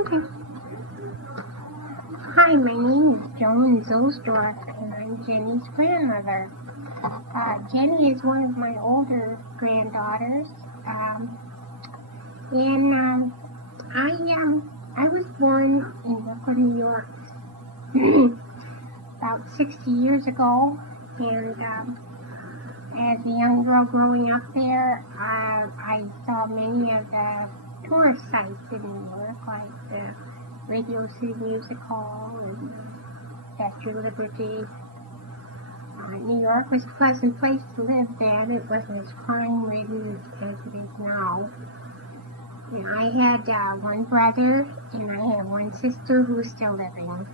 Okay. Hi, my name is Joan Zuelsdorf, and I'm Jennie's grandmother. Jennie is one of my older granddaughters, and I was born in Brooklyn, New York, about 60 years ago, and as a young girl growing up there, I saw many of the tourist sites in New York, like the Radio City Music Hall and Statue of Liberty. New York was a pleasant place to live then. It wasn't as crime-ridden as it is now. And I had one brother, and I had one sister who was still living.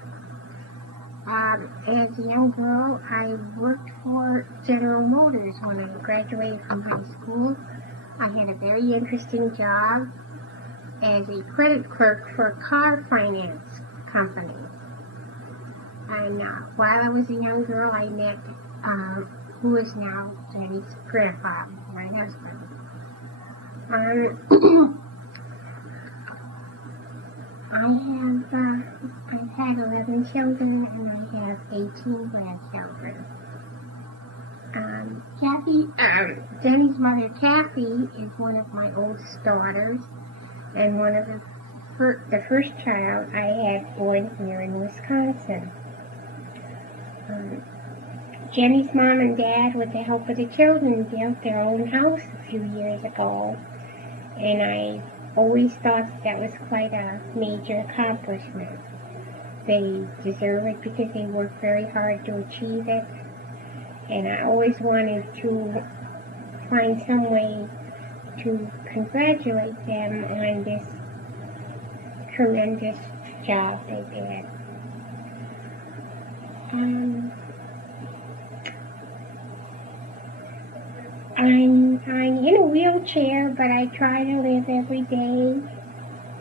As a young girl, I worked for General Motors when I graduated from high school. I had a very interesting job as a credit clerk for a car finance company. And while I was a young girl, I met who is now Jennie's grandfather, my husband. I've had 11 children and I have 18 grandchildren. Jennie's mother, Kathy, is one of my oldest daughters and one of the first child I had born here in Wisconsin. Jennie's mom and dad, with the help of the children, built their own house a few years ago, and I always thought that was quite a major accomplishment. They deserve it because they worked very hard to achieve it, and I always wanted to find some way to congratulate them on this tremendous job they did. I'm in a wheelchair, but I try to live every day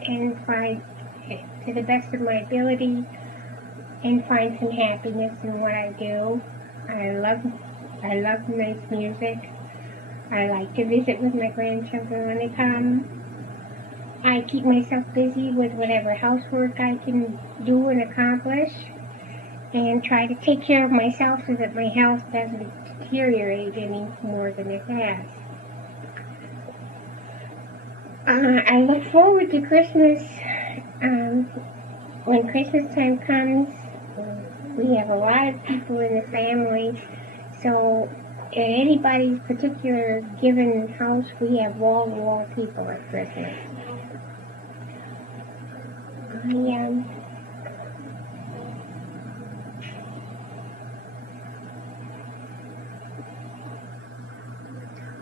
and find, to the best of my ability, and find some happiness in what I do. I love nice music. I like to visit with my grandchildren when they come. I keep myself busy with whatever housework I can do and accomplish, and try to take care of myself so that my health doesn't deteriorate any more than it has. I look forward to Christmas. When Christmas time comes, we have a lot of people in the family, so at anybody's particular given house, we have wall-to-wall people at Christmas.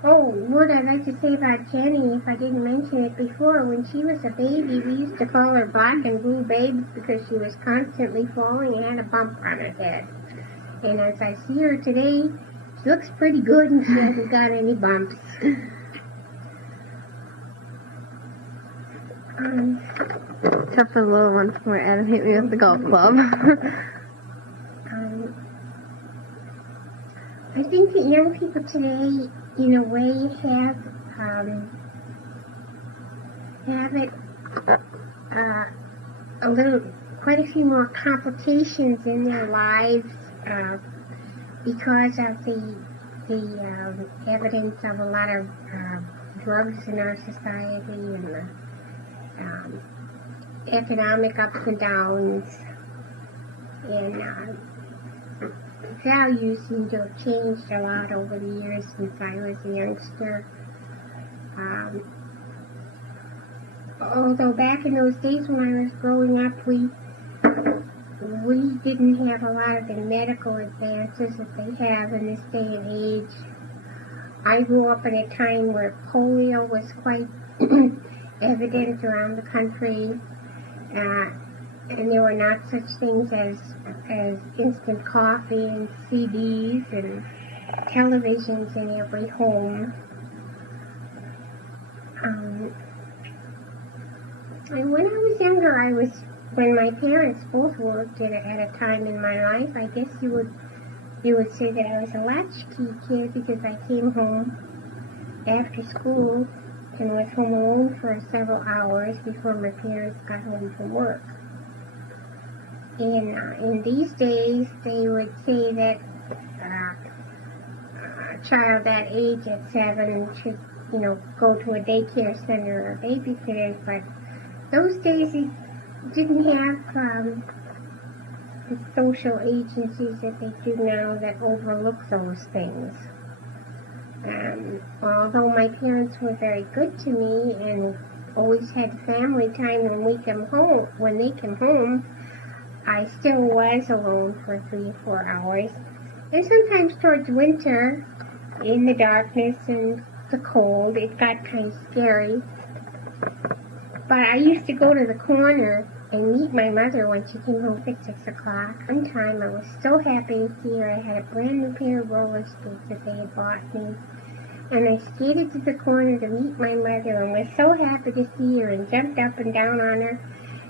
Oh, what I'd like to say about Jennie, if I didn't mention it before, when she was a baby, we used to call her Black and Blue Babe because she was constantly falling and had a bump on her head. And as I see her today, she looks pretty good and she hasn't got any bumps. Except for the little one from where Adam hit me with the golf club. I think that young people today, in a way, have it quite a few more complications in their lives because of the evidence of a lot of drugs in our society and the economic ups and downs, and values seem to have changed a lot over the years since I was a youngster. Although back in those days when I was growing up, we didn't have a lot of the medical advances that they have in this day and age. I grew up in a time where polio was quite evident around the country, and there were not such things as instant coffee and CDs and televisions in every home. And when I was younger, when my parents both worked at a time in my life, I guess you would say that I was a latchkey kid because I came home after school and was home alone for several hours before my parents got home from work. In these days, they would say that a child that age at 7 should, go to a daycare center or babysitter, but those days it didn't have the social agencies that they do now that overlook those things. Although my parents were very good to me and always had family time when they came home, I still was alone for 3 or 4 hours. And sometimes towards winter, in the darkness and the cold, it got kind of scary. But I used to go to the corner and meet my mother when she came home at 6 o'clock. One time I was so happy to see her. I had a brand new pair of roller skates that they had bought me. And I skated to the corner to meet my mother and was so happy to see her and jumped up and down on her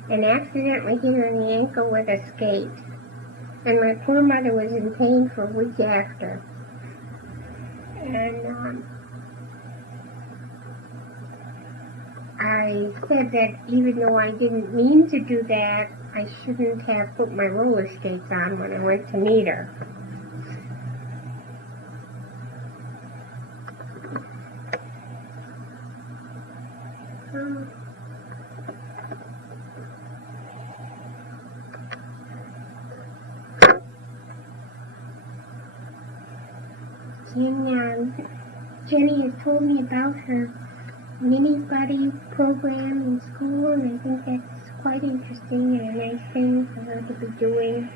and accidentally hit her in the ankle with a skate. And my poor mother was in pain for a week after. And I said that even though I didn't mean to do that, I shouldn't have put my roller skates on when I went to meet her. Jennie has told me about her mini buddy program in school, and I think that's quite interesting and a nice thing for her to be doing.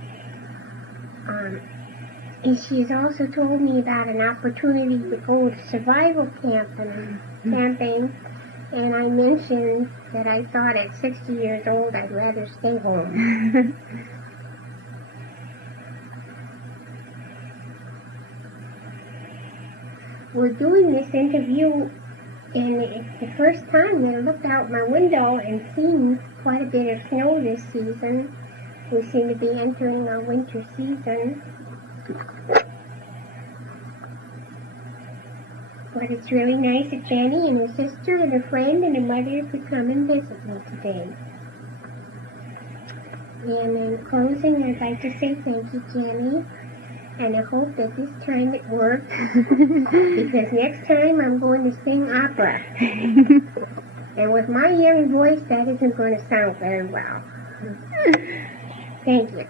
And she has also told me about an opportunity to go to survival camping, and I mentioned that I thought at 60 years old I'd rather stay home. We're doing this interview, and it's the first time that I looked out my window and seen quite a bit of snow this season. We seem to be entering our winter season. But it's really nice that Jennie and her sister and her friend and her mother could come and visit me today. And in closing, I'd like to say thank you, Jennie. And I hope that this time it worked, because next time I'm going to sing opera. And with my young voice, that isn't going to sound very well. Thank you.